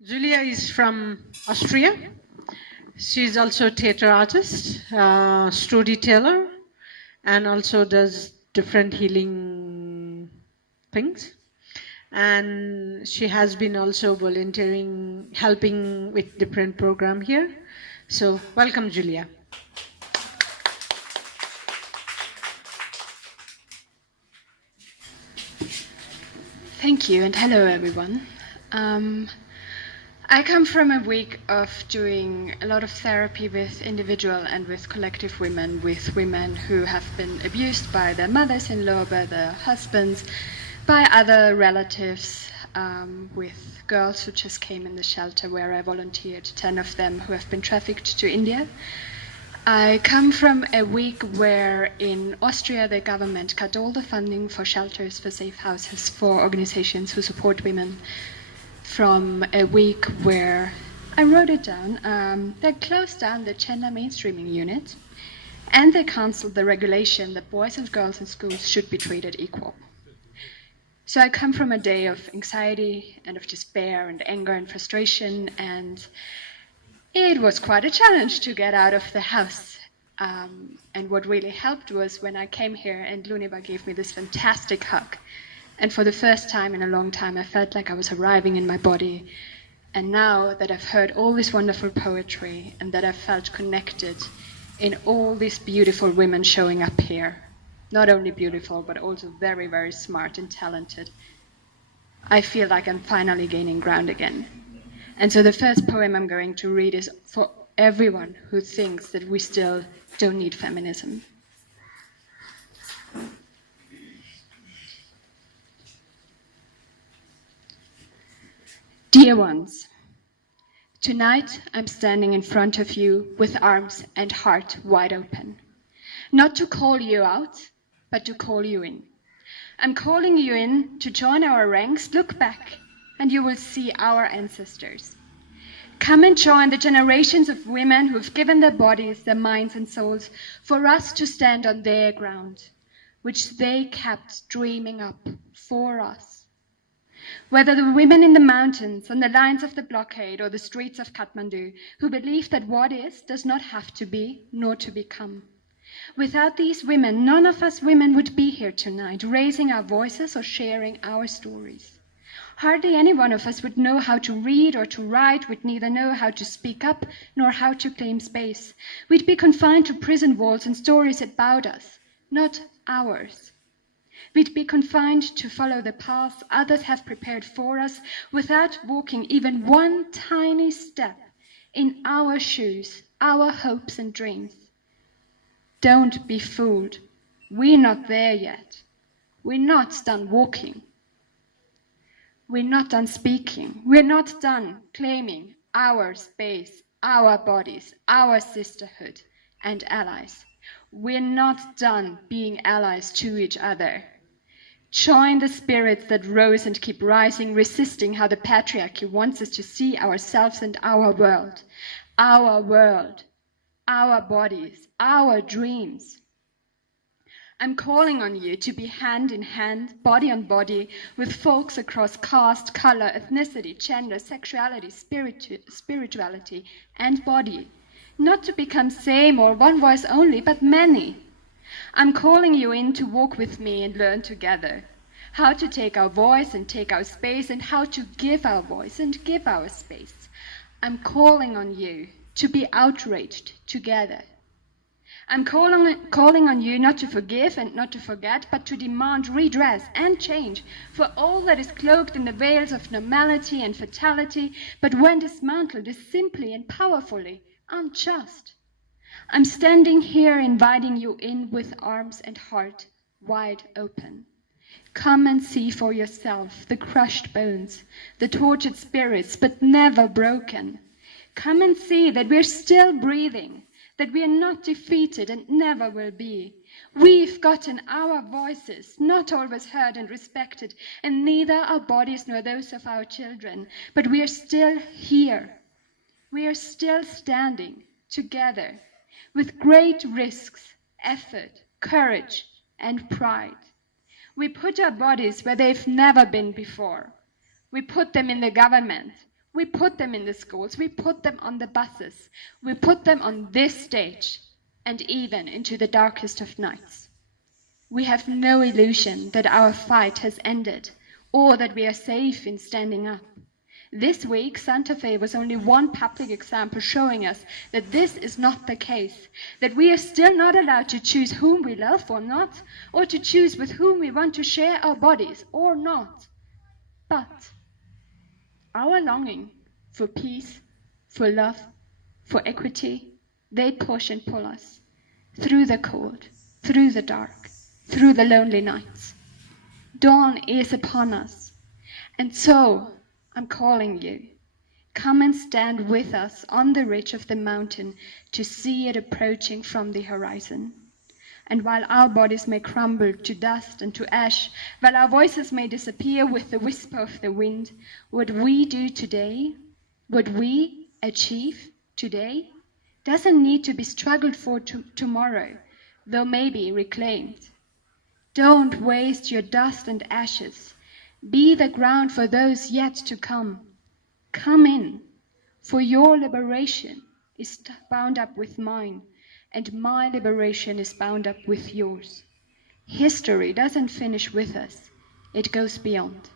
Julia is from Austria. She's also a theater artist, storyteller, and also does different healing things. And she has been also volunteering, helping with different program here. So welcome, Julia. Thank you, and hello everyone. I come from a week of doing a lot of therapy with individual and with collective women, with women who have been abused by their mothers-in-law, by their husbands, by other relatives, with girls who just came in the shelter where I volunteered, 10 of them who have been trafficked to India. I come from a week where in Austria the government cut all the funding for shelters, for safe houses, for organizations who support women. From a week where, I wrote it down, they closed down the gender mainstreaming unit and they cancelled the regulation that boys and girls in schools should be treated equal. So I come from a day of anxiety and of despair and anger and frustration, and it was quite a challenge to get out of the house. And what really helped was when I came here and Luniba gave me this fantastic hug. And for the first time in a long time, I felt like I was arriving in my body. And now that I've heard all this wonderful poetry and that I've felt connected in all these beautiful women showing up here, not only beautiful, but also very, very smart and talented, I feel like I'm finally gaining ground again. And so the first poem I'm going to read is for everyone who thinks that we still don't need feminism. Dear ones, tonight I'm standing in front of you with arms and heart wide open. Not to call you out, but to call you in. I'm calling you in to join our ranks. Look back and you will see our ancestors. Come and join the generations of women who've given their bodies, their minds and souls for us to stand on their ground, which they kept dreaming up for us. Whether the women in the mountains, on the lines of the blockade, or the streets of Kathmandu, who believe that what is does not have to be, nor to become. Without these women, none of us women would be here tonight, raising our voices or sharing our stories. Hardly any one of us would know how to read or to write, would neither know how to speak up nor how to claim space. We'd be confined to prison walls and stories about us, not ours. We'd be confined to follow the paths others have prepared for us without walking even one tiny step in our shoes, our hopes and dreams. Don't be fooled. We're not there yet. We're not done walking. We're not done speaking. We're not done claiming our space, our bodies, our sisterhood and allies. We're not done being allies to each other. Join the spirits that rose and keep rising, resisting how the patriarchy wants us to see ourselves and our world, our bodies, our dreams. I'm calling on you to be hand in hand, body on body, with folks across caste, color, ethnicity, gender, sexuality, spirituality, and body. Not to become same or one voice only, but many. I'm calling you in to walk with me and learn together how to take our voice and take our space, and how to give our voice and give our space. I'm calling on you to be outraged together. I'm calling on you not to forgive and not to forget, but to demand redress and change for all that is cloaked in the veils of normality and fatality, but when dismantled is simply and powerfully unjust. I'm standing here inviting you in with arms and heart wide open. Come and see for yourself the crushed bones, the tortured spirits, but never broken. Come and see that we're still breathing, that we are not defeated and never will be. We've gotten our voices, not always heard and respected, and neither our bodies nor those of our children, but we are still here. We are still standing together with great risks, effort, courage, and pride. We put our bodies where they've never been before. We put them in the government, We put them in the schools, we put them on the buses, we put them on this stage, and even into the darkest of nights. We have no illusion that our fight has ended, or that we are safe in standing up. This week, Santa Fe was only one public example showing us that this is not the case, that we are still not allowed to choose whom we love or not, or to choose with whom we want to share our bodies or not. But our longing for peace, for love, for equity, they push and pull us through the cold, through the dark, through the lonely nights. Dawn is upon us, and so I'm calling you. Come and stand with us on the ridge of the mountain to see it approaching from the horizon. And while our bodies may crumble to dust and to ash, while our voices may disappear with the whisper of the wind, what we do today, what we achieve today, doesn't need to be struggled for tomorrow, though maybe reclaimed. Don't waste your dust and ashes. Be the ground for those yet to come. Come in, for your liberation is bound up with mine, and my liberation is bound up with yours. History doesn't finish with us, it goes beyond.